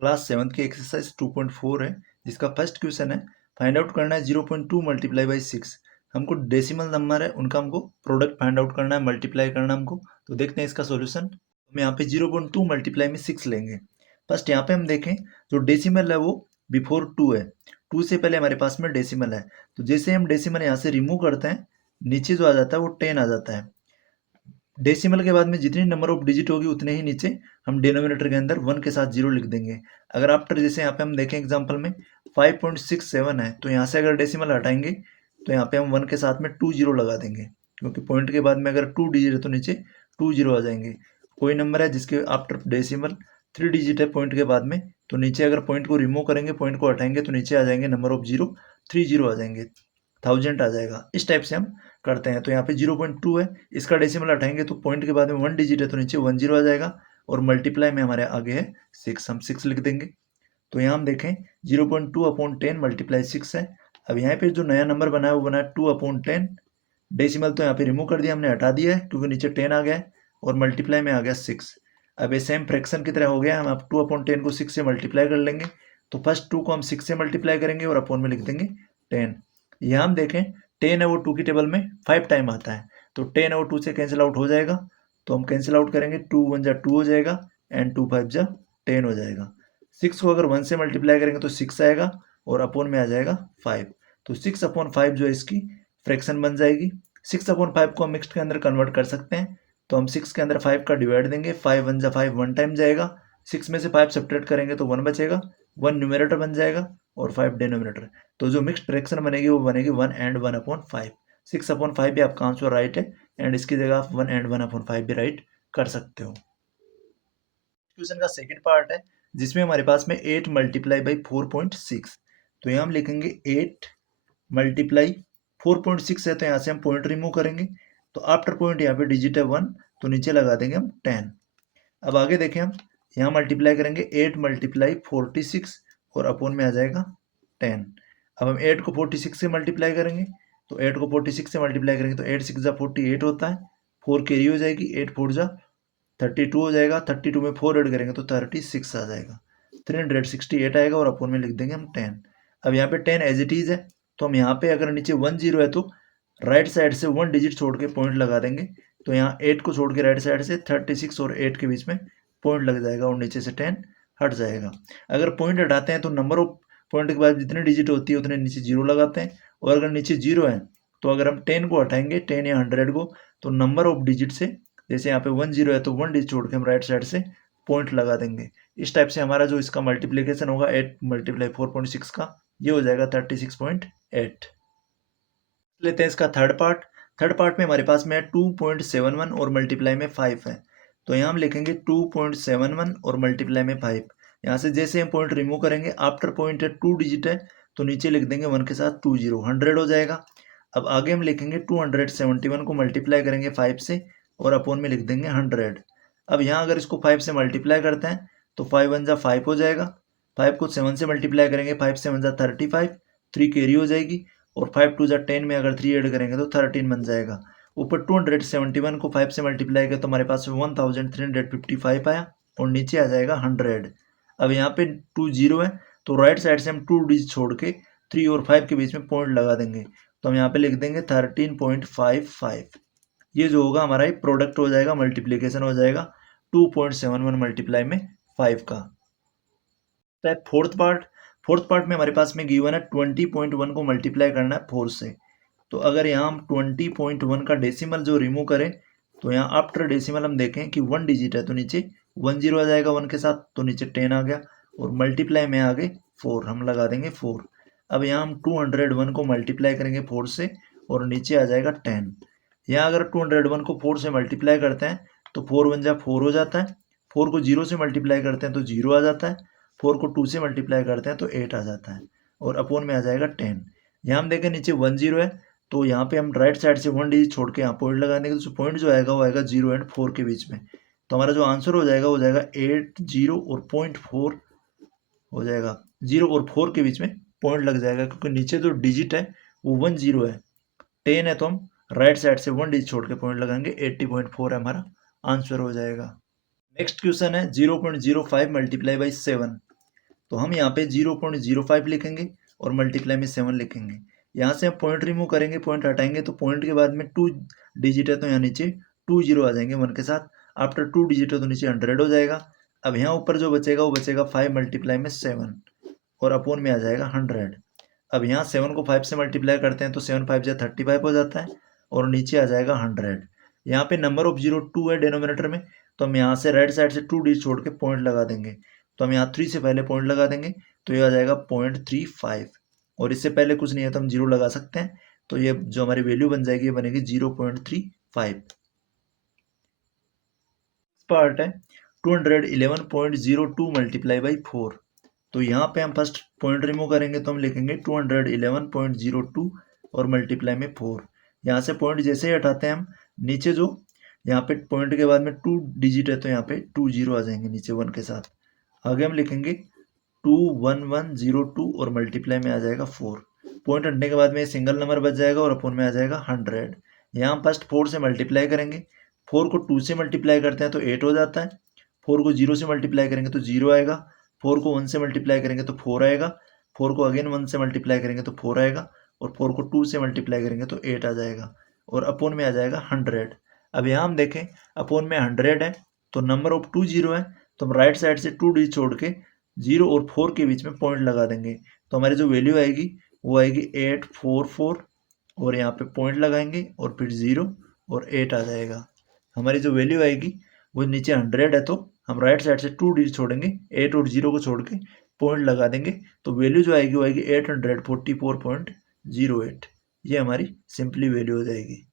Class 7th की exercise 2.4 है, जिसका फर्स्ट क्वेश्चन है फाइंड आउट करना है 0.2 मल्टीप्लाई बाई 6। हमको डेसिमल नंबर है उनका हमको प्रोडक्ट फाइंड आउट करना है, मल्टीप्लाई करना है हमको। तो देखते हैं इसका सॉल्यूशन। हम यहाँ पे 0.2 मल्टीप्लाई में 6 लेंगे। फर्स्ट यहाँ पे हम देखें जो डेसिमल है वो बिफोर 2 है, 2 से पहले हमारे पास में डेसिमल है। तो जैसे हम डेसिमल यहाँ से रिमूव करते हैं, नीचे जो आ जाता है वो 10 आ जाता है। डेसिमल के बाद में जितनी नंबर ऑफ डिजिट होगी उतने ही नीचे हम डिनोमिनेटर के अंदर 1 के साथ 0 लिख देंगे। अगर आफ्टर जैसे यहाँ पे हम देखें एग्जांपल में 5.67 है, तो यहाँ से अगर डेसिमल हटाएंगे तो यहाँ पे हम 1 के साथ में 2 0 लगा देंगे, क्योंकि पॉइंट के बाद में अगर 2 डिजिट है तो नीचे 2 0 आ जाएंगे। कोई नंबर है जिसके आफ्टर डेसिमल 3 डिजिट है पॉइंट के बाद में, तो नीचे अगर पॉइंट को रिमूव करेंगे, पॉइंट को हटाएंगे तो नीचे आ जाएंगे नंबर ऑफ 0 3 0 आ जाएंगे, 1000 आ जाएगा। इस टाइप से हम करते हैं। तो यहाँ पे 0.2 है, इसका डेसिमल हटाएंगे तो पॉइंट के बाद में 1 डिजिट है तो नीचे 1 0 आ जाएगा, और मल्टीप्लाई में हमारे आगे है 6, हम 6 लिख देंगे। तो यहाँ हम देखें 0.2 अपॉन 10 मल्टीप्लाई 6 है। अब यहाँ पे जो नया नंबर बना है वो बना है 2 अपॉन 10। डेसिमल तो यहाँ पे रिमूव कर दिया हमने, हटा दिया है क्योंकि नीचे 10 आ गया है, और मल्टीप्लाई में आ गया 6। अब ये सेम फ्रैक्शन की तरह हो गया, हम अब 2 अपॉन 10 को 6 से मल्टीप्लाई कर लेंगे। तो फर्स्ट 2 को हम 6 से मल्टीप्लाई करेंगे और अपॉन में लिख देंगे 10। यहाँ हम देखें 10 है वो 2 की टेबल में 5 टाइम आता है, तो 10 और 2 से कैंसिल आउट हो जाएगा। तो हम कैंसिल आउट करेंगे, 2 1 जा 2 हो जाएगा, एंड 2 5 जा 10 हो जाएगा। 6 को अगर 1 से मल्टीप्लाई करेंगे तो 6 आएगा, और अपॉन में आ जाएगा 5। तो 6 अपॉन 5 जो है इसकी फ्रैक्शन बन जाएगी। 6 अपॉन 5 को हम मिक्स्ड के अंदर कन्वर्ट कर सकते हैं। तो हम 6 के अंदर 5 का डिवाइड देंगे, 5 1 जा 5 1 टाइम जाएगा। 6 में से 5 सब्ट्रैक्ट करेंगे तो 1 बचेगा, 1 न्यूमरेटर बन जाएगा और 5 डिनोमिनेटर। तो जो मिक्स्ड फ्रैक्शन बनेगी वो बनेगी 1 एंड 1 अपॉन 5। 6 अपॉन 5 भी आपका आंसर राइट है, एंड इसकी जगह आप 1 एंड 1 अपॉन 5 भी राइट कर सकते हो। क्वेश्चन का सेकंड पार्ट है, जिसमें हमारे पास में 8 मल्टीप्लाई बाई 4.6। तो यहाँ हम लिखेंगे 8 मल्टीप्लाई 4.6 है, तो यहाँ से हम पॉइंट रिमूव करेंगे। तो आफ्टर पॉइंट यहाँ पे डिजिट है 1, तो नीचे लगा देंगे हम 10। अब आगे देखें, हम यहाँ मल्टीप्लाई करेंगे 8 मल्टीप्लाई 46, और अपॉन में आ जाएगा 10। अब हम 8 को 46 से मल्टीप्लाई करेंगे, तो 8 को 46 से मल्टीप्लाई करेंगे तो 8 6 जा 48 होता है, 4 कैरी हो जाएगी, 8 4 जा 32 हो जाएगा, 32 में 4 ऐड करेंगे तो 36 आ जाएगा, 368 आएगा, और अपॉन में लिख देंगे हम 10। अब यहाँ पे 10 एज इट इज़ है, तो हम यहाँ पे अगर नीचे 1 0 है तो राइट साइड से 1 डिजिट छोड़ के पॉइंट लगा देंगे। तो यहाँ 8 को छोड़ के राइट साइड से 36 और 8 के बीच में पॉइंट लग जाएगा, और नीचे से 10 हट जाएगा। अगर पॉइंट हटाते हैं तो नंबर ऑफ पॉइंट के बाद जितनी डिजिट होती है उतने नीचे 0 लगाते हैं, और अगर नीचे 0 है तो अगर हम 10 को हटाएंगे, 10 या 100 को, तो नंबर ऑफ डिजिट से, जैसे यहाँ पे 1 0 है तो 1 डिजिट छोड़ के हम राइट साइड से पॉइंट लगा देंगे। इस टाइप से हमारा जो इसका मल्टीप्लीकेशन होगा 8 मल्टीप्लाई 4.6 का, ये हो जाएगा 36.8। लेते हैं इसका थर्ड पार्ट। थर्ड पार्ट में हमारे पास में है 2.71 और मल्टीप्लाई में 5 है। तो यहाँ हम लिखेंगे 2.71 और मल्टीप्लाई में 5। यहाँ से जैसे हम पॉइंट रिमूव करेंगे, आफ्टर पॉइंट है 2 डिजिट है, तो नीचे लिख देंगे 1 के साथ 2 0, 100 हो जाएगा। अब आगे हम लिखेंगे 271 को मल्टीप्लाई करेंगे 5 से, और अपॉन में लिख देंगे 100। अब यहाँ अगर इसको 5 से मल्टीप्लाई करते हैं तो 5 1 जा 5 हो जाएगा, 5 को 7 से मल्टीप्लाई करेंगे, 5 7 जा 35, 3 कैरी हो जाएगी, और 5 2 जा 10 में अगर 3 ऐड करेंगे तो 13 बन जाएगा। ऊपर 271 को 5 से मल्टीप्लाई करें तो हमारे पास 1355 आया, और नीचे आ जाएगा 100। अब यहाँ पे 2 0 है, तो राइट साइड से हम 2 डिजिट छोड़ के 3 और 5 के बीच में पॉइंट लगा देंगे। तो हम यहाँ पे लिख देंगे 13.55। ये जो होगा हमारा ये प्रोडक्ट हो जाएगा, मल्टीप्लीकेशन हो जाएगा 2.71 मल्टीप्लाई में 5 का। Fourth part. फोर्थ पार्ट में हमारे पास में गिवन है 20.1 को मल्टीप्लाई करना है 4 से। तो अगर यहाँ हम 20.1 का डेसिमल जो रिमूव करें, तो यहाँ आफ्टर डेसिमल हम देखें कि 1 डिजिट है तो नीचे 1 0 आ जाएगा 1 के साथ, तो नीचे 10 आ गया, और मल्टीप्लाई में आगे 4 हम लगा देंगे 4। अब यहाँ हम 201 को मल्टीप्लाई करेंगे 4 से, और नीचे आ जाएगा 10। यहाँ अगर 201 को 4 से मल्टीप्लाई करते हैं तो 4 1 जा 4 हो जाता है, 4 को 0 से मल्टीप्लाई करते हैं तो 0 आ जाता है, 4 को 2 से मल्टीप्लाई करते हैं तो 8 आ जाता है, और अपॉन में आ जाएगा 10। यहाँ हम देखें नीचे 1 0 है, तो यहाँ पे हम राइट साइड से 1 डिजिट छोड़ के यहाँ पॉइंट लगा देंगे, तो पॉइंट जो आएगा वो आएगा 0 एंड 4 के बीच में। तो हमारा जो आंसर हो जाएगा 8 0 और 0.4 हो जाएगा, 0 और 4 के बीच में पॉइंट लग जाएगा, क्योंकि नीचे जो डिजिट है वो 1 0 है, 10 है, तो हम राइट साइड से 1 डिजिट छोड़ के पॉइंट लगाएंगे, 80.4 है हमारा आंसर हो जाएगा। नेक्स्ट क्वेश्चन है 0.05 मल्टीप्लाई बाई 7। तो हम यहाँ पे 0.05 लिखेंगे और मल्टीप्लाई में 7 लिखेंगे। यहाँ से हम पॉइंट रिमूव करेंगे, पॉइंट हटाएंगे तो पॉइंट के बाद में 2 डिजिट है तो यहाँ नीचे 2 जीरो आ जाएंगे 1 के साथ। आफ्टर 2 डिजिट है तो नीचे 100 हो जाएगा। अब यहाँ ऊपर जो बचेगा वो बचेगा 5 मल्टीप्लाई में 7 और अपोन में आ जाएगा 100। अब यहाँ 7 को 5 से मल्टीप्लाई करते हैं तो 7 5 जा 35 हो जाता है और नीचे आ जाएगा 100। यहाँ पे नंबर ऑफ जीरो 2 है डिनोमिनेटर में, तो हम यहाँ से राइट साइड से 2 डिजिट छोड़ के पॉइंट लगा देंगे। तो हम यहाँ 3 से पहले पॉइंट लगा देंगे तो ये आ जाएगा 0.35 और इससे पहले कुछ नहीं है तो हम 0 लगा सकते हैं। तो ये जो हमारी वैल्यू बन जाएगी ये बनेगी 0.35। पार्ट है 211.02 मल्टीप्लाई बाई 4। तो यहाँ पे हम फर्स्ट पॉइंट रिमूव करेंगे तो हम लिखेंगे 211.02 और मल्टीप्लाई में 4। यहाँ से पॉइंट जैसे ही हटाते हैं हम नीचे जो यहाँ पे पॉइंट के बाद में 2 डिजिट है तो यहाँ पे 2 जीरो आ जाएंगे नीचे 1 के साथ। आगे हम लिखेंगे 21102 और मल्टीप्लाई में आ जाएगा 4। पॉइंट हटने के बाद में सिंगल नंबर बच जाएगा और अपोन में आ जाएगा 100। यहाँ हम फर्स्ट 4 से मल्टीप्लाई करेंगे, 4 को 2 से मल्टीप्लाई करते हैं तो 8 हो जाता है। 4 को 0 से मल्टीप्लाई करेंगे तो 0 आएगा। 4 को 1 से मल्टीप्लाई करेंगे तो 4 आएगा। 4 को अगेन 1 से मल्टीप्लाई करेंगे तो 4 आएगा और 4 को 2 से मल्टीप्लाई करेंगे तो 8 आ जाएगा और अपोन में आ जाएगा 100। अब यहाँ हम देखें अपोन में 100 है तो नंबर ऑफ 2 जीरो है तो हम राइट साइड से 2 डिजिट छोड़ के 0 और 4 के बीच में पॉइंट लगा देंगे तो हमारी जो वैल्यू आएगी वो आएगी 844 और यहाँ पे पॉइंट लगाएंगे और फिर 0 और 8 आ जाएगा। हमारी जो वैल्यू आएगी वो नीचे 100 है तो हम राइट साइड से 2 डिजिट छोड़ेंगे, 8 और 0 को छोड़ के पॉइंट लगा देंगे तो वैल्यू जो आएगी वो आएगी 844.08। ये हमारी सिंपली वैल्यू हो जाएगी।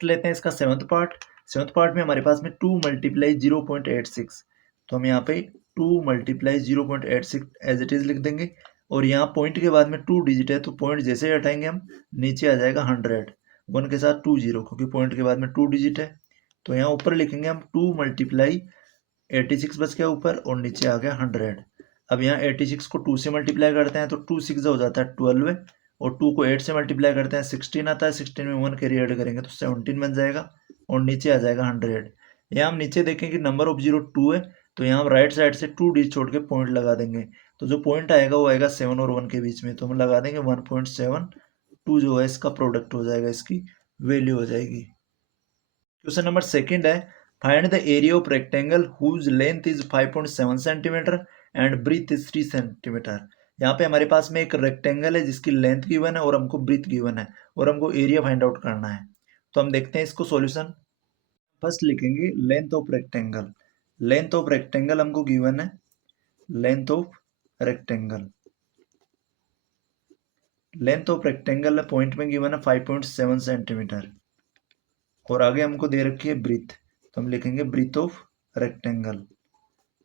लेते हैं इसका सेवंथ पार्ट। सेवंथ पार्ट में हमारे पास में 2 मल्टीप्लाई 0.86, तो हम यहाँ पे 2 मल्टीप्लाई 0.86 एज इट इज लिख देंगे और यहाँ पॉइंट के बाद में 2 डिजिट है तो पॉइंट जैसे ही हटाएंगे हम नीचे आ जाएगा 100 1 के साथ 2 जीरो क्योंकि पॉइंट के बाद में 2 डिजिट है। तो यहाँ ऊपर लिखेंगे हम 2 मल्टीप्लाई 86 बच गया ऊपर और नीचे आ गया 100। अब यहाँ 86 को 2 से मल्टीप्लाई करते हैं तो 2 6 हो जाता है 12 और 2 को 8 से मल्टीप्लाई करते हैं 16 आता है। 16 में 1 कैरी ऐड करेंगे तो 17 बन जाएगा और नीचे आ जाएगा 100। यहाँ हम नीचे देखें कि नंबर ऑफ जीरो 2 है तो यहाँ हम राइट साइड से 2 डिजिट छोड़ के पॉइंट लगा देंगे तो जो पॉइंट आएगा वो आएगा 7 और 1 के बीच में तो हम लगा देंगे 1.72 जो है इसका प्रोडक्ट हो जाएगा, इसकी वैल्यू हो जाएगी। क्वेश्चन नंबर सेकंड है find the area of rectangle whose length is 5.7 centimetre and breadth is 3 centimetre. यहाँ पे हमारे पास में एक रेक्टेंगल है जिसकी लेंथ गिवन है और हमको ब्रीथ गिवन है और हमको एरिया फाइंड आउट करना है। तो हम देखते हैं इसको सॉल्यूशन। फर्स्ट लिखेंगे length of rectangle. Length of rectangle हमको गिवन है, length of rectangle, length of rectangle point में गिवन है 5.7 सेंटीमीटर और आगे हमको दे रखी है ब्रीथ तो हम लिखेंगे breadth of rectangle,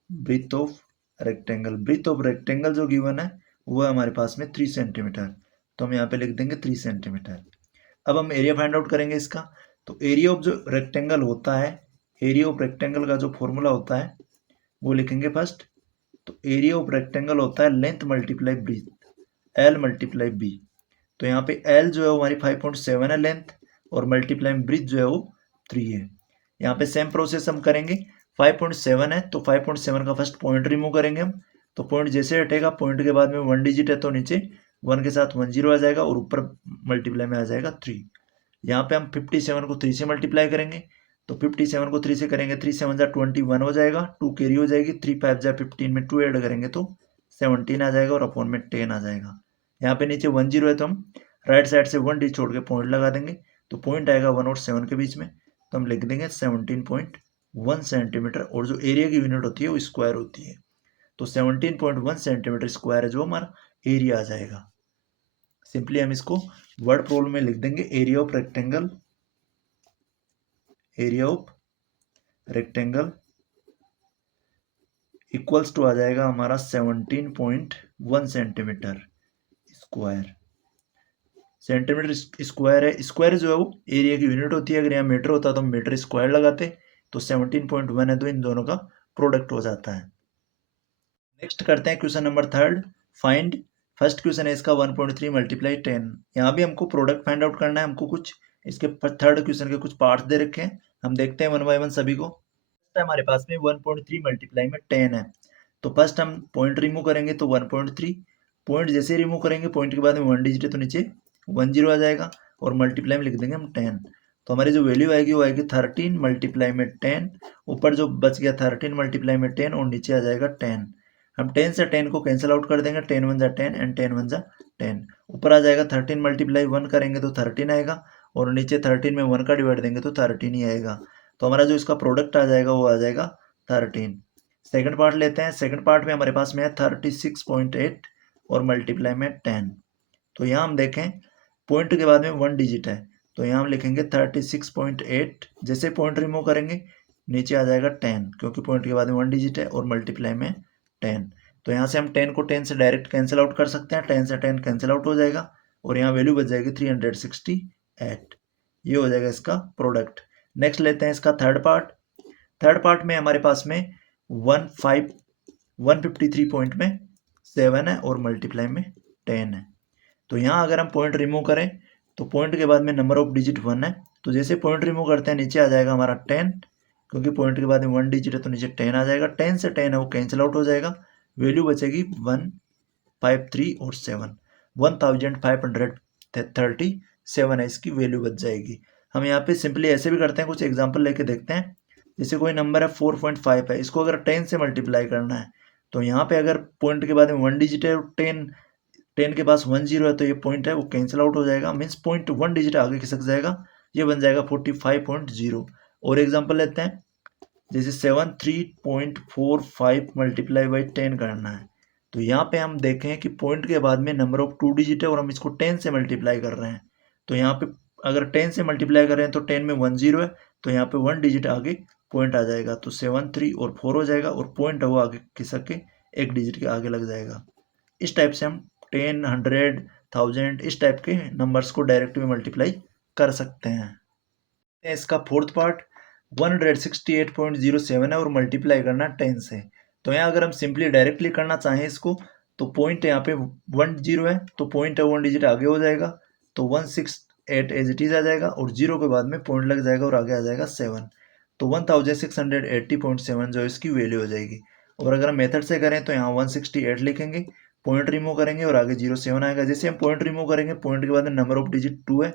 breadth of rectangle. Breadth of rectangle जो गिवन है वो है हमारे पास में 3 सेंटीमीटर तो हम यहाँ पे लिख देंगे 3 सेंटीमीटर। अब हम एरिया फाइंड आउट करेंगे इसका। तो एरिया ऑफ जो रेक्टेंगल होता है, एरिया ऑफ रेक्टेंगल का जो फॉर्मूला होता है वो लिखेंगे फर्स्ट। तो एरिया ऑफ रेक्टेंगल होता है length multiply breadth, L multiply B. तो यहाँ पे एल जो है वो हमारी 5.7 है लेंथ और मल्टीप्लाई ब्रीथ जो है वो 3 है। यहाँ पे सेम प्रोसेस हम करेंगे। 5.7 है तो 5.7 का फर्स्ट पॉइंट रिमूव करेंगे हम तो पॉइंट जैसे हटेगा पॉइंट के बाद में 1 डिजिट है तो नीचे 1 के साथ 1 जीरो आ जाएगा और ऊपर मल्टीप्लाई में आ जाएगा 3। यहाँ पे हम 57 को 3 से मल्टीप्लाई करेंगे तो 57 को 3 से करेंगे 3 7 जा 21 हो जाएगा, 2 कैरी हो जाएगी, 3 5 जा 15 में 2 ऐड करेंगे तो 17 आ जाएगा और अपॉन में 10 आ जाएगा। यहाँ पे नीचे 1 जीरो है तो हम राइट साइड से 1 डिजिट छोड़ के पॉइंट लगा देंगे तो पॉइंट आएगा 1 और 7 के बीच में तो हम लिख देंगे 17.1 सेंटीमीटर और जो एरिया की यूनिट होती है वो स्क्वायर होती है तो 17.1 सेंटीमीटर स्क्वायर है जो हमारा एरिया आ जाएगा। सिंपली हम इसको वर्ड प्रॉब्लम में लिख देंगे area of rectangle, area of rectangle equals to आ जाएगा हमारा 17.1 सेंटीमीटर स्क्वायर। सेंटीमीटर स्क्वायर है, स्क्वायर जो है वो एरिया की यूनिट होती है। अगर यहाँ मीटर होता तो हम मीटर स्क्वायर लगाते तो 17.1 है तो इन दोनों का प्रोडक्ट हो जाता है। नेक्स्ट करते हैं question number third, find. First question है इसका 1.3 मल्टीप्लाई 10। यहाँ भी हमको प्रोडक्ट फाइंड आउट करना है। हमको कुछ इसके थर्ड क्वेश्चन के कुछ पार्ट्स दे रखे हैं, हम देखते हैं वन बाय वन सभी को। हमारे पास में 1.3 मल्टीप्लाई में 10 है तो फर्स्ट हम पॉइंट रिमूव करेंगे तो 1.3, पॉइंट जैसे रिमूव करेंगे पॉइंट के बाद में 1 डिजिट है तो नीचे 10 आ जाएगा और मल्टीप्लाई में लिख देंगे हम 10। तो हमारी जो वैल्यू आएगी वो आएगी 13 मल्टीप्लाई में 10, ऊपर जो बच गया 13 मल्टीप्लाई में 10 और नीचे आ जाएगा 10। हम 10 से 10 को कैंसिल आउट कर देंगे, 10 वन जा 10 एंड 10 वन जा 10। ऊपर आ जाएगा 13 मल्टीप्लाई 1 करेंगे तो 13 आएगा और नीचे 13 में 1 का डिवाइड देंगे तो 13 ही आएगा। तो हमारा जो इसका प्रोडक्ट आ जाएगा वो आ जाएगा 13। सेकंड पार्ट लेते हैं। सेकंड पार्ट में हमारे पास में है 36.8 और मल्टीप्लाई में 10। तो यहाँ हम देखें पॉइंट के बाद में 1 डिजिट है तो यहाँ हम लिखेंगे 36.8, जैसे पॉइंट रिमूव करेंगे नीचे आ जाएगा 10 क्योंकि पॉइंट के बाद में 1 डिजिट है और मल्टीप्लाई में 10। तो यहाँ से हम 10 को 10 से डायरेक्ट कैंसिल आउट कर सकते हैं, 10 से 10 कैंसिल आउट हो जाएगा और यहाँ वैल्यू बच जाएगी 368। ये हो जाएगा इसका प्रोडक्ट। नेक्स्ट लेते हैं इसका थर्ड पार्ट। थर्ड पार्ट में हमारे पास में 153 पॉइंट में 7 है और मल्टीप्लाई में 10 है। तो यहाँ अगर हम पॉइंट रिमूव करें तो पॉइंट के बाद में नंबर ऑफ डिजिट 1 है, तो जैसे पॉइंट रिमूव करते हैं नीचे आ जाएगा हमारा 10 क्योंकि पॉइंट के बाद में 1 डिजिट है तो नीचे 10 आ जाएगा। 10 से 10 है वो कैंसिल आउट हो जाएगा, वैल्यू बचेगी 153 और 7, 1537 है इसकी वैल्यू बच जाएगी। हम यहाँ पे सिंपली ऐसे भी करते हैं, कुछ एग्जाम्पल लेके देखते हैं। जैसे कोई नंबर है 4.5 है, इसको अगर 10 से मल्टीप्लाई करना है तो यहाँ पे अगर पॉइंट के बाद में 1 डिजिट है और 10 के पास 10 है तो ये पॉइंट है वो कैंसिल आउट हो जाएगा, मीन्स पॉइंट 1 डिजिट आगे खिसक जाएगा, ये बन जाएगा 45.0। और एग्जाम्पल लेते हैं, जैसे 73.45 मल्टीप्लाई बाई 10 करना है तो यहाँ पे हम देखें कि पॉइंट के बाद में नंबर ऑफ 2 डिजिट है और हम इसको 10 से मल्टीप्लाई कर रहे हैं। तो यहाँ पे अगर 10 से मल्टीप्लाई कर रहे हैं तो 10 में 10 है तो यहाँ पे 1 डिजिट आगे पॉइंट आ जाएगा, तो 7 3 और 4 हो जाएगा और पॉइंट है वो आगे खिसक के 1 डिजिट के आगे लग जाएगा। इस टाइप से हम 10, 100, 1000 इस टाइप के नंबर्स को डायरेक्ट में मल्टीप्लाई कर सकते हैं। इसका फोर्थ पार्ट 168.07 है और मल्टीप्लाई करना 10 से। तो यहाँ अगर हम सिंपली डायरेक्टली करना चाहें इसको तो पॉइंट यहाँ पे 10 है तो पॉइंट है 1 डिजिट आगे हो जाएगा, तो 168 एज इट इज आ जाएगा और 0 के बाद में पॉइंट लग जाएगा और आगे आ जाएगा 7, तो 1680.7 जो इसकी वैल्यू हो जाएगी। और अगर हम मेथड से करें तो यहाँ 168 लिखेंगे, पॉइंट रिमूव करेंगे और आगे 07 आएगा। जैसे हम पॉइंट रिमूव करेंगे पॉइंट के बाद में नंबर ऑफ डिजिट 2 है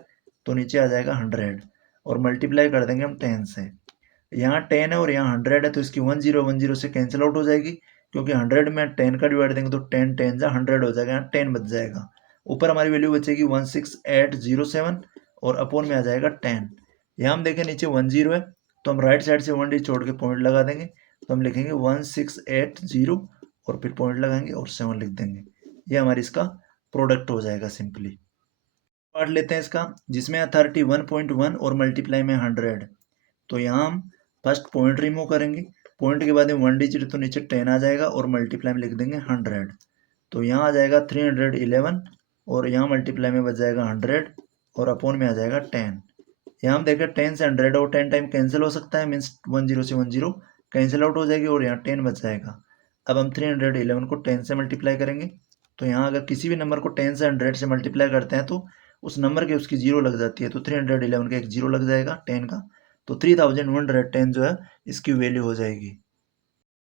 तो नीचे आ जाएगा 100 और मल्टीप्लाई कर देंगे हम 10 से। यहाँ 10 है और यहाँ 100 है तो इसकी 10 से कैंसिल आउट हो जाएगी क्योंकि 100 में 10 का डिवाइड देंगे तो 10 10 जा 100 हो जाएगा, यहाँ 10 बच जाएगा। ऊपर हमारी वैल्यू बचेगी 16807 और अपॉन में आ जाएगा 10। यहाँ हम देखें नीचे 10 है तो हम राइट साइड से 1 डिजिट छोड़ के पॉइंट लगा देंगे, तो हम लिखेंगे 1680 और फिर पॉइंट लगाएंगे और 7 लिख देंगे। ये हमारी इसका प्रोडक्ट हो जाएगा। सिंपली पार्ट लेते हैं इसका, जिसमें 31.1 और मल्टीप्लाई में 100। तो यहाँ हम फर्स्ट पॉइंट रिमूव करेंगे, पॉइंट के बाद में 1 डिजिट तो नीचे 10 आ जाएगा और मल्टीप्लाई में लिख देंगे 100, तो यहाँ आ जाएगा 311 और यहाँ मल्टीप्लाई में बच जाएगा 100 और अपॉन में आ जाएगा 10। यहाँ हम देखें 10 से 100 और 10 टाइम कैंसिल हो सकता है, मीन्स 10 से 10 कैंसिल आउट हो जाएगी और यहाँ 10 बच जाएगा। अब हम 311 को 10 से मल्टीप्लाई करेंगे, तो यहाँ अगर किसी भी नंबर को 10 से 100 से मल्टीप्लाई करते हैं तो उस नंबर के उसकी 0 लग जाती है, तो 311 का एक 0 लग जाएगा 10 का, तो 3110 जो है इसकी वैल्यू हो जाएगी।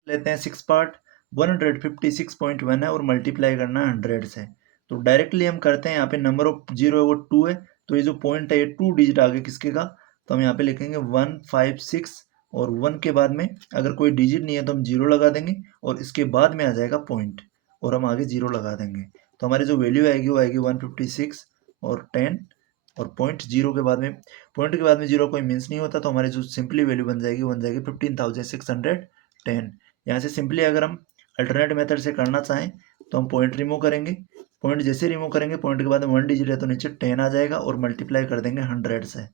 लेते हैं सिक्स पार्ट, 156.1 है और मल्टीप्लाई करना है 100 से। तो डायरेक्टली हम करते हैं, यहाँ पे नंबर ऑफ 0 है वो 2 है तो ये जो पॉइंट है ये 2 डिजिट आगे किसकेगा, तो हम यहाँ पे लिखेंगे 156 और 1 के बाद में अगर कोई डिजिट नहीं है तो हम 0 लगा देंगे और इसके बाद में आ जाएगा पॉइंट और हम आगे 0 लगा देंगे। तो हमारी जो वैल्यू आएगी वो आएगी 156 और 10 और पॉइंट 0 के बाद में, पॉइंट के बाद में 0 कोई मीन्स नहीं होता, तो हमारी जो सिंपली वैल्यू बन जाएगी 15,610। यहाँ से सिंपली अगर हम अल्टरनेट मेथड से करना चाहें तो हम पॉइंट रिमूव करेंगे, पॉइंट जैसे रिमूव करेंगे पॉइंट के बाद में 1 डिजिट है तो नीचे 10 आ जाएगा और मल्टीप्लाई कर देंगे 100 से।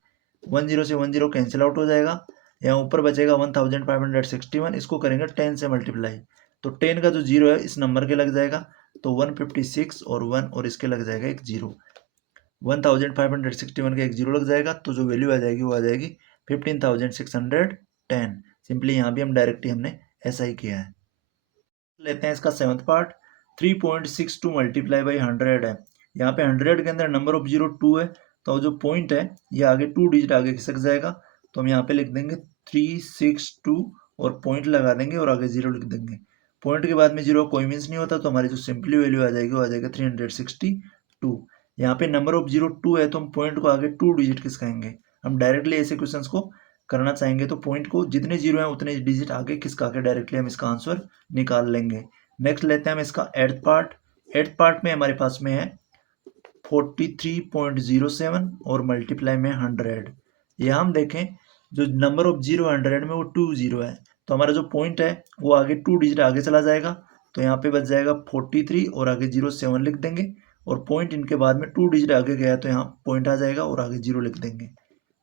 10 से 10 कैंसिल आउट हो जाएगा, यहाँ ऊपर बचेगा 1561, इसको करेंगे 10 से मल्टीप्लाई, तो 10 का जो 0 है इस नंबर के लग जाएगा, तो 156 और 1 और इसके लग जाएगा एक 0, 1561 का एक 0 लग जाएगा, तो जो वैल्यू आ जाएगी वो आ जाएगी 15,610। सिंपली यहाँ भी हम डायरेक्टली हमने ऐसा ही किया है। लेते हैं इसका सेवंथ पार्ट, 3.62 मल्टीप्लाई बाई 100 है। यहाँ पे 100 के अंदर नंबर ऑफ 0 2 है तो जो पॉइंट है ये आगे 2 डिजिट आगे खिसक जाएगा, तो हम यहाँ पे लिख देंगे 362 और पॉइंट लगा देंगे और आगे 0 लिख देंगे। पॉइंट के बाद में 0 कोई मीन्स नहीं होता, तो हमारी जो सिंपली वैल्यू आ जाएगी वो आ जाएगा 362। यहाँ पे नंबर ऑफ 0 2 है, तो हम पॉइंट को आगे 2 डिजिट खिसकाएंगे। हम डायरेक्टली ऐसे क्वेश्चंस को करना चाहेंगे तो पॉइंट को जितने जीरो हैं उतने डिजिट आगे खिसका के डायरेक्टली हम इसका आंसर निकाल लेंगे। नेक्स्ट लेते हैं हम इसका एट्थ पार्ट। एट्थ पार्ट में हमारे पास में है 43.07 और मल्टीप्लाई में 100। यहाँ हम देखें जो नंबर ऑफ 100 में वो 20 है, तो हमारा जो पॉइंट है वो आगे 2 डिजिट आगे चला जाएगा, तो यहाँ पे बच जाएगा 43 और आगे 07 लिख देंगे, और पॉइंट इनके बाद में 2 डिजिट आगे गया तो यहाँ पॉइंट आ जाएगा और आगे 0 लिख देंगे।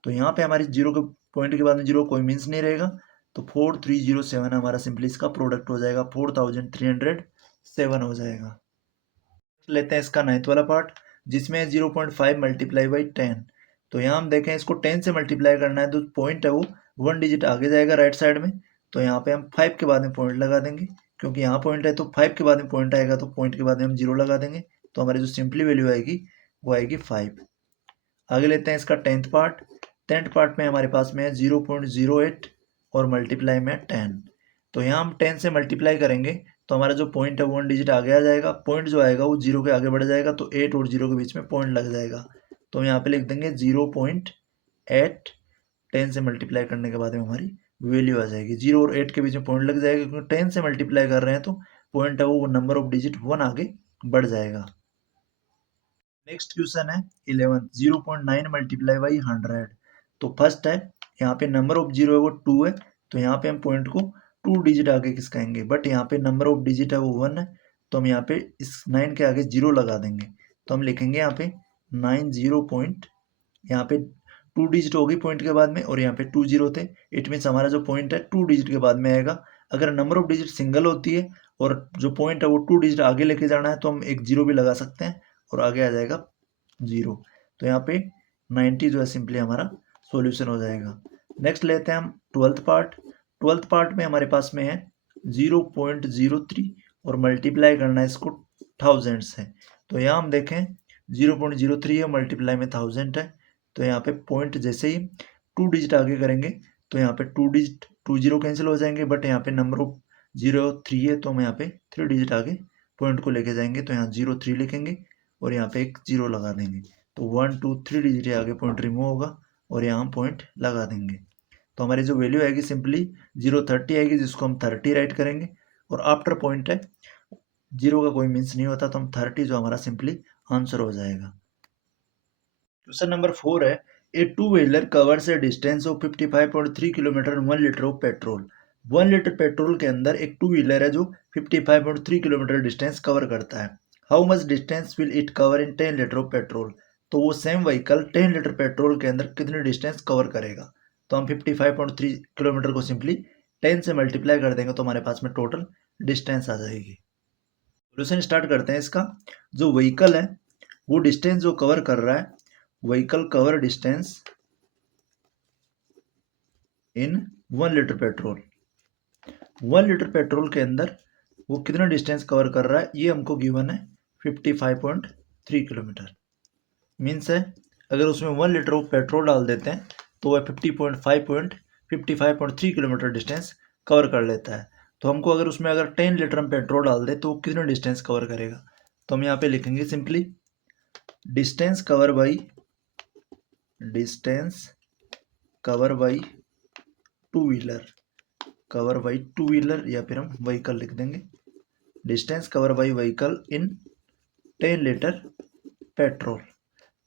तो यहाँ पे हमारी 0 के पॉइंट के बाद में 0 कोई मीन्स नहीं रहेगा, तो 4307 हमारा सिंपली इसका प्रोडक्ट हो जाएगा, 4307 हो जाएगा। लेते हैं इसका नाइन्थ वाला पार्ट जिसमें 0.5 मल्टीप्लाई बाई 10। तो यहाँ हम देखें इसको 10 से मल्टीप्लाई करना है, तो पॉइंट है वो 1 डिजिट आगे जाएगा राइट साइड में, तो यहाँ पे हम 5 के बाद में पॉइंट लगा देंगे, क्योंकि यहाँ पॉइंट है तो 5 के बाद में पॉइंट आएगा, तो पॉइंट के बाद में हम 0 लगा देंगे, तो हमारी जो सिंपली वैल्यू आएगी वो आएगी 5। आगे लेते हैं इसका 10th पार्ट। 10th पार्ट में हमारे पास में है 0.08 और मल्टीप्लाई में 10। तो यहाँ हम 10 से मल्टीप्लाई करेंगे तो हमारा जो पॉइंट है वो 1 डिजिट आगे आ जाएगा, पॉइंट जो आएगा वो 0 के आगे बढ़ जाएगा, तो 8 और 0 के बीच में पॉइंट लग जाएगा, तो हम यहाँ पे लिख देंगे 0.8। 10 से मल्टीप्लाई करने के बाद में हमारी वैल्यू आ जाएगी, 0 और 8 के बीच में पॉइंट लग जाएगा, क्योंकि 10 से मल्टीप्लाई कर रहे हैं तो पॉइंट है वो नंबर ऑफ डिजिट 1 आगे बढ़ जाएगा। नेक्स्ट क्वेश्चन है 11 0.9 मल्टीप्लाई बाई 100। तो फर्स्ट है यहाँ पे नंबर ऑफ 0 है वो 2 है, तो यहाँ पे हम पॉइंट को 2 डिजिट आगे खिसकाएंगे, बट यहाँ पे नंबर ऑफ डिजिट है वो 1 है, तो हम यहाँ पे इस 9 के आगे 0 लगा देंगे, तो हम लिखेंगे यहाँ पे 90 पॉइंट, यहाँ पे 2 डिजिट होगी पॉइंट के बाद में और यहाँ पे 2 0 थे, इट मीन्स हमारा जो पॉइंट है 2 डिजिट के बाद में आएगा। अगर नंबर ऑफ डिजिट सिंगल होती है और जो पॉइंट है वो 2 डिजिट आगे लेके जाना है तो हम एक 0 भी लगा सकते हैं और आगे आ जाएगा 0। तो यहाँ पे 90 जो है सिंपली हमारा सॉल्यूशन हो जाएगा। नेक्स्ट लेते हैं हम 12th पार्ट। 12th पार्ट में हमारे पास में है 0.03 और मल्टीप्लाई करना है इसको 1000 से। तो यहाँ हम देखें 0.03 है, मल्टीप्लाई में 1000 है, तो यहाँ पे पॉइंट जैसे ही 2 डिजिट आगे करेंगे तो यहाँ पे 2 डिजिट 2 0 कैंसिल हो जाएंगे, बट यहाँ पे नंबर ऑफ 03 है, तो हम यहाँ पे 3 डिजिट आगे पॉइंट को लेके जाएंगे, तो यहाँ 03 लिखेंगे और यहाँ पे एक 0 लगा देंगे, तो 1 2 3 डिजिट आगे पॉइंट रिमूव होगा और यहाँ हम पॉइंट लगा देंगे, तो हमारी जो वैल्यू आएगी सिंपली 030 आएगी, जिसको हम 30 राइट करेंगे, और आफ्टर पॉइंट है 0 का कोई मीन्स नहीं होता, तो हम 30 जो हमारा सिंपली आंसर हो जाएगा। क्वेश्चन नंबर 4 है a two wheeler covers a distance of 55.3 kilometre 1 litre of petrol. 1 litre petrol के अंदर एक टू व्हीलर है जो 55.3 किलोमीटर डिस्टेंस कवर करता है। How much distance will it cover in 10 litre of petrol. तो वो सेम व्हीकल 10 लीटर पेट्रोल के अंदर कितनी डिस्टेंस कवर करेगा। तो हम 55.3 किलोमीटर को सिंपली 10 से मल्टीप्लाई कर देंगे तो हमारे पास में टोटल डिस्टेंस आ जाएगी। सोल्यूशन स्टार्ट करते हैं इसका। जो व्हीकल है वो डिस्टेंस जो कवर कर रहा है, vehicle cover distance in 1 litre petrol. 1 litre petrol के अंदर वो कितना डिस्टेंस कवर कर रहा है ये हमको गिवन है 55.3 किलोमीटर। मीन्स है अगर उसमें 1 लीटर वो पेट्रोल डाल देते हैं तो वह 55.3 किलोमीटर डिस्टेंस कवर कर लेता है। तो हमको अगर उसमें अगर 10 लीटर हम पेट्रोल डाल दें तो वो कितना डिस्टेंस कवर करेगा। तो हम यहाँ पे लिखेंगे simply distance cover by two wheeler या फिर हम व्हीकल लिख देंगे। Distance cover by vehicle in 10 litre petrol.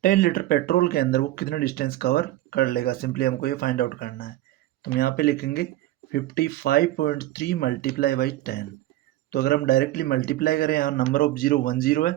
10 litre petrol के अंदर वो कितना डिस्टेंस कवर कर लेगा, सिंपली हमको ये फाइंड आउट करना है। तो हम यहाँ पे लिखेंगे 55.3 मल्टीप्लाई बाई 10। तो अगर हम डायरेक्टली मल्टीप्लाई करें, यहाँ नंबर ऑफ 010 है,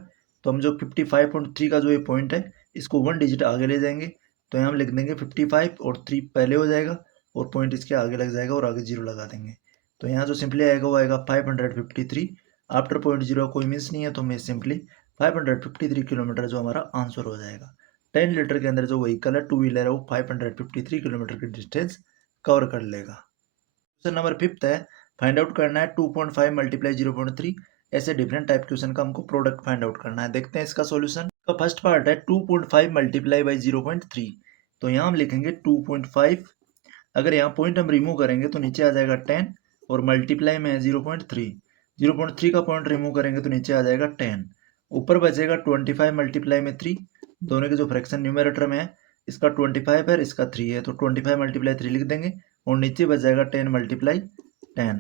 तो हम जो 55.3 का जो ये पॉइंट है इसको 1 डिजिट आगे ले जाएंगे, तो यहाँ हम लिख देंगे 55 और 3 पहले हो जाएगा और पॉइंट इसके आगे लग जाएगा और आगे 0 लगा देंगे। तो यहाँ जो सिंपली आएगा वो आएगा 553। आफ्टर पॉइंट 0 कोई मीन्स नहीं है, तो हमें सिंपली 553 किलोमीटर जो हमारा आंसर हो जाएगा। 10 लीटर के अंदर जो व्हीकल है टू व्हीलर है वो 553 किलोमीटर की डिस्टेंस कवर कर लेगा। क्वेश्चन नंबर 5 है फाइंड आउट करना है 2.5 मल्टीप्लाई 0.3। ऐसे डिफरेंट टाइप क्वेश्चन का हमको प्रोडक्ट फाइंड आउट करना है। देखते हैं इसका सॉल्यूशन। तो फर्स्ट पार्ट है 2.5 मल्टीप्लाई बाई 0.3। तो यहाँ हम लिखेंगे 2.5, अगर यहाँ पॉइंट हम रिमूव करेंगे तो नीचे आ जाएगा 10 और मल्टीप्लाई में है 0.3। 0.3 का पॉइंट रिमूव करेंगे तो नीचे आ जाएगा 10। ऊपर बचेगा 25 मल्टीप्लाई में 3, दोनों के जो फ्रैक्शन न्यूमरेटर में है, इसका 25 है, इसका 3 है, तो 25 मल्टीप्लाई 3 लिख देंगे और नीचे बच जाएगा 10 मल्टीप्लाई 10।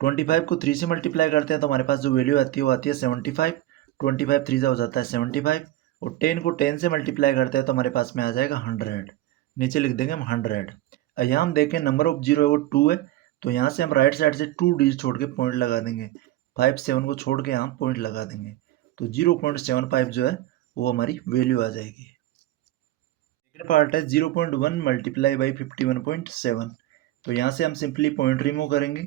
25 को 3 से मल्टीप्लाई करते हैं तो हमारे पास जो वैल्यू आती है वो आती है 75। 25 3 हो जाता है 75 और 10 को 10 से मल्टीप्लाई करते हैं तो हमारे पास में आ जाएगा 100। नीचे लिख देंगे हम 100। यहाँ हम देखें नंबर ऑफ जीरो है वो 2 है, तो यहाँ से हम राइट साइड से 2 डिजिट छोड़ के पॉइंट लगा देंगे। 5 7 को छोड़ के यहाँ पॉइंट लगा देंगे तो 0.75 जो है वो हमारी वैल्यू आ जाएगी। सेकेंड पार्ट है 0.1 मल्टीप्लाई बाई 51.7। तो यहाँ से हम सिंपली पॉइंट रिमूव करेंगे,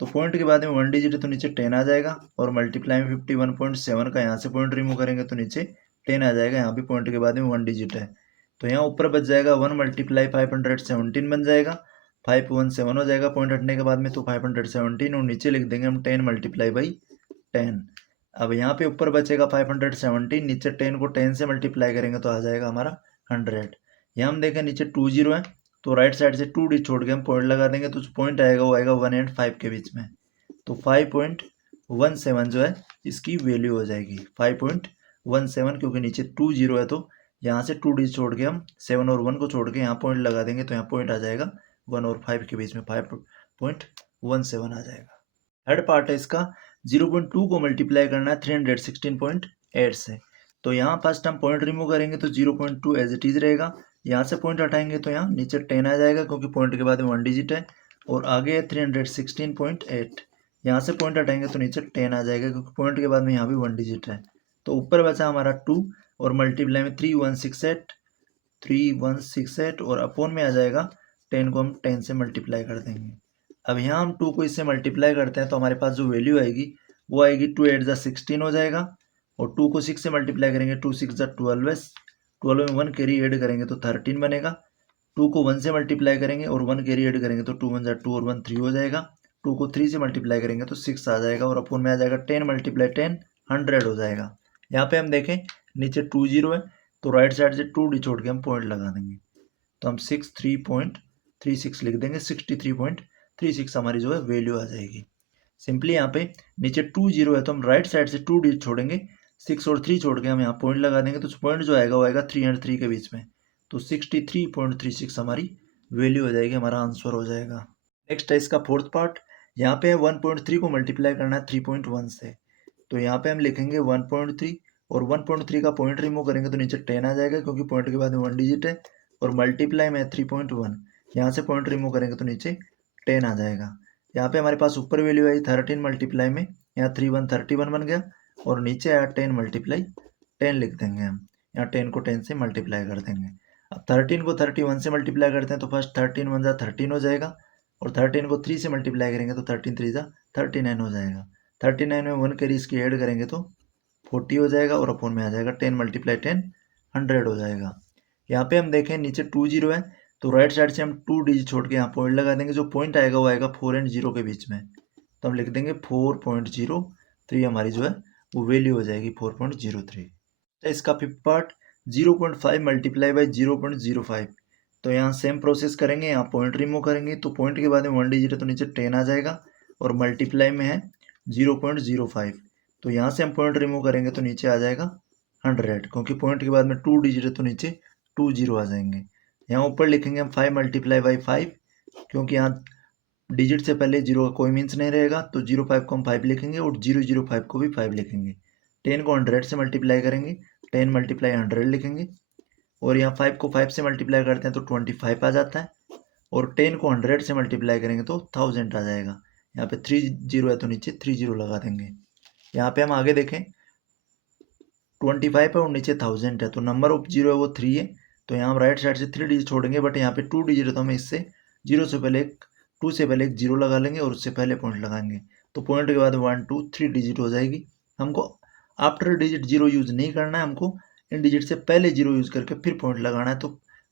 तो पॉइंट के बाद में 1 डिजिट है तो नीचे 10 आ जाएगा और मल्टीप्लाई में 51.7 का यहाँ से पॉइंट रिमूव करेंगे तो नीचे 10 आ जाएगा। यहाँ भी पॉइंट के बाद में 1 डिजिट है तो यहाँ ऊपर बच जाएगा 1 मल्टीप्लाई 517 बन जाएगा। 517 हो जाएगा पॉइंट हटने के बाद में, तो 517 और नीचे लिख देंगे हम 10 मल्टीप्लाई बाई 10। अब यहाँ पे ऊपर बचेगा 517, नीचे 10 को 10 से मल्टीप्लाई करेंगे तो आ जाएगा हमारा 100। यहाँ हम देखें नीचे 2 जीरो है तो राइट साइड से 2 डिजिट छोड़ के हम पॉइंट लगा देंगे तो जो पॉइंट आएगा वो आएगा 1 एंड 5 के बीच में, तो 5.17 जो है इसकी वैल्यू हो जाएगी 5.17, क्योंकि नीचे 2 जीरो है तो यहाँ से 2 डिजिट छोड़ के हम 7 और 1 को छोड़ के यहाँ पॉइंट लगा देंगे तो यहाँ पॉइंट आ जाएगा 1 और 5 के बीच में 5.17 आ जाएगा। थर्ड पार्ट है इसका 0.2 को मल्टीप्लाई करना है 316.8 से। तो यहाँ फर्स्ट हम पॉइंट रिमूव करेंगे तो 0.2 एज इट इज रहेगा। यहाँ से पॉइंट हटाएंगे तो यहाँ नीचे 10 आ जाएगा क्योंकि पॉइंट के बाद में 1 डिजिट है और आगे है 316.8। यहाँ से पॉइंट हटाएंगे तो नीचे 10 आ जाएगा क्योंकि पॉइंट के बाद में यहाँ भी 1 डिजिट है। तो ऊपर बचा हमारा 2 और मल्टीप्लाई में 3168 और अपोन में आ जाएगा 10 को हम 10 से मल्टीप्लाई कर देंगे। अब यहाँ हम 2 को इससे मल्टीप्लाई करते हैं तो हमारे पास जो वैल्यू आएगी वो आएगी 2 8 जा 16 हो जाएगा और 2 को 6 से मल्टीप्लाई करेंगे 2 6 जा 12 है, 12 में 1 कैरी ऐड करेंगे तो 13 बनेगा। 2 को 1 से मल्टीप्लाई करेंगे और 1 कैरी ऐड करेंगे तो 2 1 जा 2 और 1 3 हो जाएगा। 2 को 3 से मल्टीप्लाई करेंगे तो 6 आ जाएगा और अपोन में आ जाएगा 10 मल्टीप्लाई 10 100 हो जाएगा। यहाँ पे हम देखें नीचे 2 जीरो है तो राइट साइड से 2 डी छोड़ के हम पॉइंट लगा देंगे तो हम 63.36 लिख देंगे। 63.36 हमारी जो है वैल्यू आ जाएगी। सिंपली यहाँ पे नीचे 2 जीरो है तो हम राइट साइड से 2 डिजिट छोड़ेंगे, 6 और 3 छोड़ के हम यहाँ पॉइंट लगा देंगे तो पॉइंट जो आएगा वो आएगा 3 एंड 3 के बीच में, तो 63.36 हमारी वैल्यू हो जाएगी, हमारा आंसर हो जाएगा। नेक्स्ट है इसका फोर्थ पार्ट। यहाँ पे 1.3 को मल्टीप्लाई करना है 3.1 से। तो यहाँ पे हम लिखेंगे 1.3 और 1.3 का पॉइंट रिमूव करेंगे तो नीचे 10 आ जाएगा क्योंकि पॉइंट के बाद में 1 डिजिट है और मल्टीप्लाई में 3.1, यहाँ से पॉइंट रिमूव करेंगे तो नीचे 10 आ जाएगा। यहाँ पे हमारे पास ऊपर वैल्यू आई 13 मल्टीप्लाई में, यहाँ 31 31 बन गया और नीचे आया 10 मल्टीप्लाई 10 लिख देंगे हम, यहाँ 10 को 10 से मल्टीप्लाई कर देंगे। अब 13 को 31 से मल्टीप्लाई करते हैं तो फर्स्ट 13 1 जा 13 हो जाएगा और 13 को 3 से मल्टीप्लाई करेंगे तो 13 3 जा 39 हो जाएगा। 39 में 1 कैरी इसकी ऐड करेंगे तो 40 हो जाएगा और अपोन में आ जाएगा 10 मल्टीप्लाई 10 100 हो जाएगा। यहाँ पे हम देखें नीचे 2 जीरो है तो राइट साइड से हम 2 डिजिट छोड़ के यहाँ पॉइंट लगा देंगे, जो पॉइंट आएगा वो आएगा 4 एंड 0 के बीच में, तो हम लिख देंगे 4.03 हमारी जो है वो वैल्यू हो जाएगी 4.03। इसका फिफ्थ पार्ट 0.5 मल्टीप्लाई बाई 0.05। तो यहाँ सेम प्रोसेस करेंगे, यहाँ पॉइंट रिमूव करेंगे तो पॉइंट के बाद में 1 डिजिट है तो नीचे 10 आ जाएगा और मल्टीप्लाई में है 0.05, तो यहाँ से हम पॉइंट रिमूव करेंगे तो नीचे आ जाएगा 100 क्योंकि पॉइंट के बाद में 2 डिजिट है तो नीचे 2 जीरो आ जाएंगे। यहाँ ऊपर लिखेंगे हम 5 मल्टीप्लाई बाई 5 क्योंकि यहाँ डिजिट से पहले जीरो का कोई मीन्स नहीं रहेगा तो 05 को हम 5 लिखेंगे और 005 को भी 5 लिखेंगे। 10 को 100 से मल्टीप्लाई करेंगे 10 मल्टीप्लाई 100 लिखेंगे और यहाँ 5 को 5 से मल्टीप्लाई करते हैं तो 25 आ जाता है और 10 को 100 से मल्टीप्लाई करेंगे तो 1000 आ जाएगा। यहाँ पे 3 जीरो है तो नीचे 3 जीरो लगा देंगे। यहाँ पे हम आगे देखें 25 है और नीचे 1000 है तो नंबर ऑफ जीरो है वो 3 है, तो यहाँ हम राइट साइड से 3 डिजिट छोड़ेंगे बट यहाँ पे 2 डिजिट है तो हम इससे 0 से पहले 2 से पहले एक जीरो लगा लेंगे और उससे पहले पॉइंट लगाएंगे तो पॉइंट के बाद 1 2 3 डिजिट हो जाएगी। हमको आफ्टर डिजिट जीरो यूज़ नहीं करना है, हमको इन डिजिट से पहले जीरो यूज़ करके फिर पॉइंट लगाना है, तो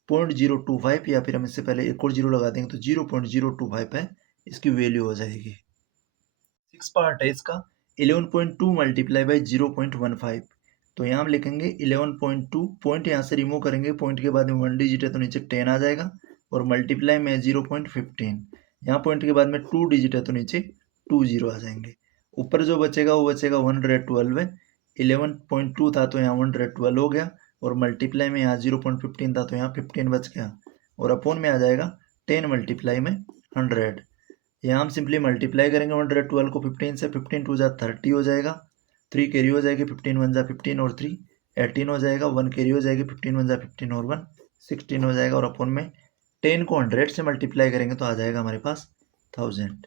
0.025 या फिर हम इससे पहले एक और जीरो लगा देंगे तो 0.025 है इसकी वैल्यू हो जाएगी। सिक्स पार्ट है इसका 11.2 मल्टीप्लाई बाई 0.15। तो यहाँ हम लिखेंगे 11.2, पॉइंट यहाँ से रिमूव करेंगे, पॉइंट के बाद में 1 डिजिट है तो नीचे 10 आ जाएगा और मल्टीप्लाई में 0.15, यहाँ पॉइंट के बाद में 2 डिजिट है तो नीचे 2 जीरो आ जाएंगे ऊपर जो बचेगा वो बचेगा 112 है। 11.2 था तो यहाँ 112 हो गया, और मल्टीप्लाई में यहाँ 0.15 था तो यहाँ 15 बच गया, और अपोन में आ जाएगा 10 मल्टीप्लाई में 100। यहाँ हम सिंपली मल्टीप्लाई करेंगे 112 को 15 से, 15 टू जा 30 हो जाएगा, 3 कैरी हो जाएगी, 15 वन जा 15 और 3 18 हो जाएगा, 1 कैरी हो जाएगी, 15 वन जा 15 और 1 16 हो जाएगा, और अपोन में 10 को 100 से मल्टीप्लाई करेंगे तो आ जाएगा हमारे पास 1000।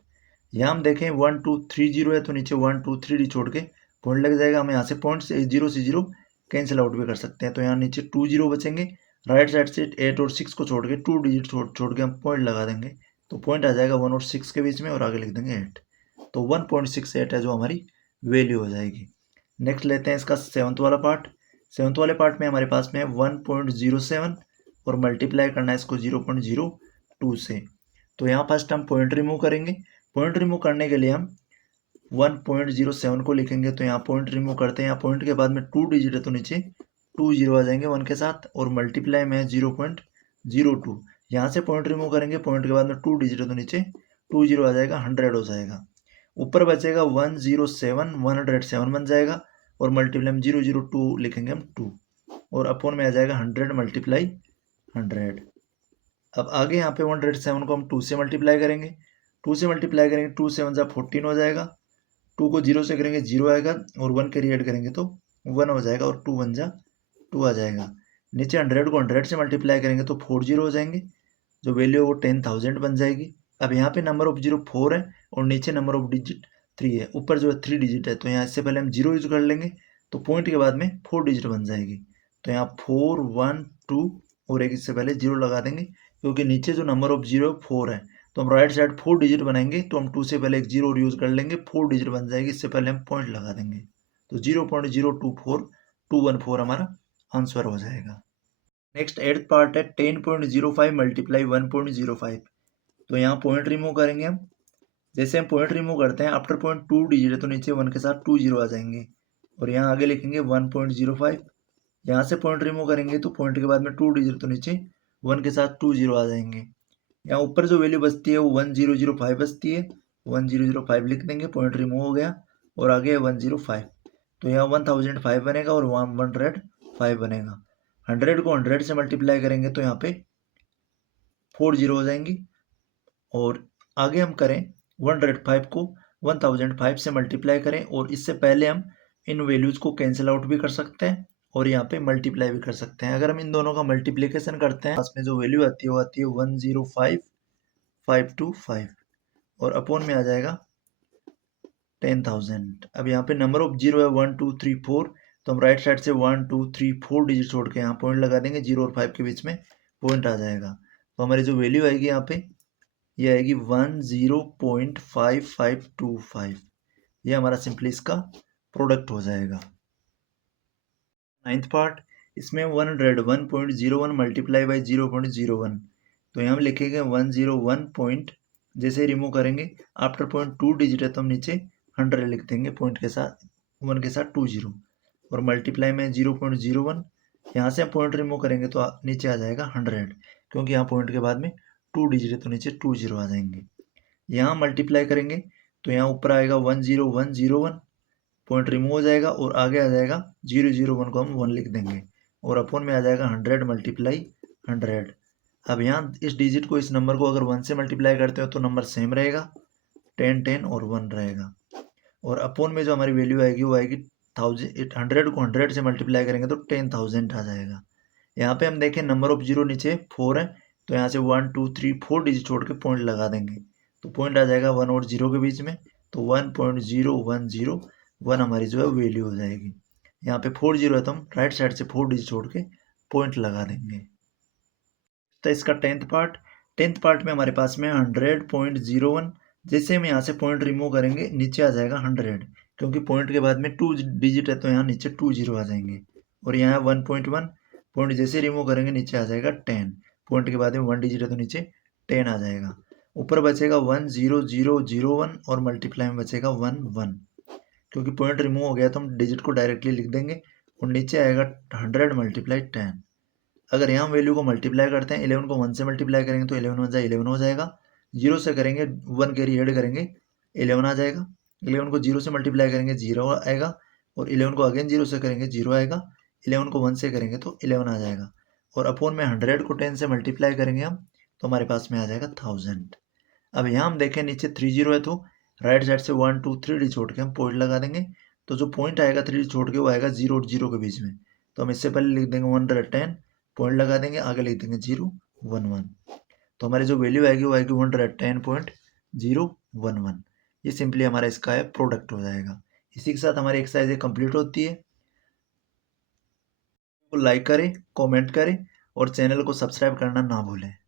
यहाँ हम देखें 1 2 3 0 है तो नीचे 1 2 3 छोड़ के पॉइंट लग जाएगा। हम यहाँ से पॉइंट से 0 से 0 कैंसिल आउट भी कर सकते हैं, तो यहाँ नीचे 2 0 बचेंगे। राइट साइड से 8 और 6 को छोड़ के 2 डिजिट छोड़ के हम पॉइंट लगा देंगे, तो पॉइंट आ जाएगा 1 और 6 के बीच में, और आगे लिख देंगे 8। तो 1.68 है जो हमारी वैल्यू हो जाएगी। नेक्स्ट लेते हैं इसका सेवन्थ वाला पार्ट। सेवन्थ वाले पार्ट में हमारे पास में 1.07 और मल्टीप्लाई करना है इसको 0.02 से। तो यहाँ फर्स्ट हम पॉइंट रिमूव करेंगे। पॉइंट रिमूव करने के लिए हम 1.07 को लिखेंगे, तो यहाँ पॉइंट रिमूव करते हैं। यहाँ पॉइंट के बाद में 2 डिजिट है तो नीचे 2 0 आ जाएंगे 1 के साथ, और मल्टीप्लाई में 0.02। यहाँ से पॉइंट रिमूव करेंगे, पॉइंट के बाद में 2 डिजिट है तो नीचे 2 0 आ जाएगा, 100 हो जाएगा। ऊपर बचेगा 107, 107 बन जाएगा, और मल्टीप्लाई में 002 लिखेंगे हम 2, और अपोन में आ जाएगा 100 मल्टीप्लाई 100। अब आगे यहाँ पे 107 को हम 2 से मल्टीप्लाई करेंगे, 2 से मल्टीप्लाई करेंगे, 2 7 जा 14 हो जाएगा, 2 को 0 से करेंगे 0 आएगा, और 1 के ऐड करेंगे तो 1 हो जाएगा, और 2 1 जा 2 आ जाएगा। नीचे 100 को 100 से मल्टीप्लाई करेंगे तो 4 0 हो जाएंगे, जो वैल्यू है वो 10,000 बन जाएगी। अब यहाँ पे नंबर ऑफ जीरो 4 है, और नीचे नंबर ऑफ डिजिट 3 है, ऊपर जो है 3 डिजिट है, तो यहाँ इससे पहले हम 0 यूज कर लेंगे, तो पॉइंट के बाद में 4 डिजिट बन जाएगी। तो यहाँ 4 1 2 और एक इससे पहले 0 लगा देंगे, क्योंकि नीचे जो नंबर ऑफ जीरो 4 है, तो हम राइट साइड 4 डिजिट बनाएंगे, तो हम 2 से पहले एक 0 और यूज कर लेंगे, 4 डिजिट बन जाएगी, इससे पहले हम पॉइंट लगा देंगे, तो 0.024214 हमारा आंसर हो जाएगा। नेक्स्ट एट्थ पार्ट है 10.05 मल्टीप्लाई 1.05। तो यहाँ पॉइंट रिमूव करेंगे हम। जैसे हम पॉइंट रिमूव करते हैं, आफ्टर पॉइंट 2 डिजिट है तो नीचे 1 के साथ 2 0 आ जाएंगे, और यहाँ आगे लिखेंगे 1.05। यहाँ से पॉइंट रिमूव करेंगे तो पॉइंट के बाद में 2 डिजिट तो नीचे 1 के साथ 2 0 आ जाएंगे। यहाँ ऊपर जो वैल्यू बचती है वो 1005 बचती है, 1005 लिख देंगे, पॉइंट रिमूव हो गया, और आगे है 105, तो यहाँ 1005 बनेगा और 105 बनेगा। 100 को 100 से मल्टीप्लाई करेंगे तो यहाँ पे 4 0 हो जाएंगी, और आगे हम करें 105 को 1005 से मल्टीप्लाई करें, और इससे पहले हम इन वैल्यूज़ को कैंसिल आउट भी कर सकते हैं, और यहाँ पे मल्टीप्लाई भी कर सकते हैं। अगर हम इन दोनों का मल्टीप्लिकेशन करते हैं, पास में जो वैल्यू आती है वो आती है 105,525, और अपोन में आ जाएगा 10,000। अब यहाँ पे नंबर ऑफ जीरो है 1 2 3 4, तो हम राइट साइड से 1 2 3 4 डिजिट छोड़ के यहाँ पॉइंट लगा देंगे, 0 और 5 के बीच में पॉइंट आ जाएगा, तो हमारी जो वैल्यू आएगी यहाँ पे ये आएगी 10.5525। ये हमारा सिंपली इसका प्रोडक्ट हो जाएगा। नाइन्थ पार्ट, इसमें 101.01 मल्टीप्लाई बाई 0.01। तो यहाँ हम लिखेंगे 101 पॉइंट, जैसे रिमूव करेंगे आफ्टर पॉइंट 2 डिजिट है तो हम नीचे 100 लिख देंगे, पॉइंट के साथ 1 के साथ 2 0, और मल्टीप्लाई में 0.01। यहाँ से हम पॉइंट रिमूव करेंगे तो नीचे आ जाएगा 100, क्योंकि यहाँ पॉइंट के बाद में 2 डिजिट है तो नीचे 2 0 आ जाएंगे। यहाँ मल्टीप्लाई करेंगे तो यहाँ ऊपर आएगा 10101, पॉइंट रिमूव हो जाएगा, और आगे आ जाएगा 001 को हम 1 लिख देंगे, और अपोन में आ जाएगा 100 मल्टीप्लाई 100। अब यहाँ इस डिजिट को, इस नंबर को अगर 1 से मल्टीप्लाई करते हो तो नंबर सेम रहेगा, 10 10 और 1 रहेगा, और अपोन में जो हमारी वैल्यू आएगी वो आएगी 100 को 100 से मल्टीप्लाई करेंगे तो 10,000 आ जाएगा। यहाँ पे हम देखें नंबर ऑफ जीरो नीचे 4 है, तो यहाँ से 1 2 3 4 डिजिट छोड़ के पॉइंट लगा देंगे, तो पॉइंट आ जाएगा 1 और 0 के बीच में, तो 1.0101 हमारी जो है वैल्यू हो जाएगी। यहाँ पे 4 0 है तो हम राइट साइड से 4 डिजिट छोड़ के पॉइंट लगा देंगे। तो इसका टेंथ पार्ट में हमारे पास में 100.01। जैसे हम यहाँ से पॉइंट रिमूव करेंगे नीचे आ जाएगा 100, क्योंकि पॉइंट के बाद में 2 डिजिट है तो यहाँ नीचे 2 0 आ जाएंगे, और यहाँ 1.1 पॉइंट जैसे रिमूव करेंगे नीचे आ जाएगा 10, पॉइंट के बाद में 1 डिजिट है तो नीचे 10 आ जाएगा। ऊपर बचेगा 10001 और मल्टीप्लाई में बचेगा 1 1, क्योंकि पॉइंट रिमूव हो गया तो हम डिजिट को डायरेक्टली लिख देंगे, और नीचे आएगा 100 मल्टीप्लाई 10। अगर यहाँ वैल्यू को मल्टीप्लाई करते हैं, 11 को 1 से मल्टीप्लाई करेंगे तो 11 1 जा 11 हो जाएगा, 0 से करेंगे 1 कैरी ऐड करेंगे 11 आ जाएगा, 11 को 0 से मल्टीप्लाई करेंगे 0 आएगा, और 11 को अगेन 0 से करेंगे 0 आएगा, 11 को 1 से करेंगे तो 11 आ जाएगा, और अपॉन में 100 को 10 से मल्टीप्लाई करेंगे हम तो हमारे पास में आ जाएगा 1000। अब यहाँ हम देखें नीचे 30 है तो राइट साइड से 1 2 3 डी छोड़ के हम पॉइंट लगा देंगे, तो जो पॉइंट आएगा 3 डी छोड़ के वो आएगा 0 और 0 के बीच में, तो हम इससे पहले लिख देंगे 110, पॉइंट लगा देंगे, आगे लिख देंगे 0 1 1, तो हमारी जो वैल्यू आएगी वो आएगी 110.011। ये सिंपली हमारा इसका है प्रोडक्ट हो जाएगा। इसी के साथ हमारी एक्सरसाइज कंप्लीट होती है। लाइक करें, कमेंट करें और चैनल को सब्सक्राइब करना ना भूलें।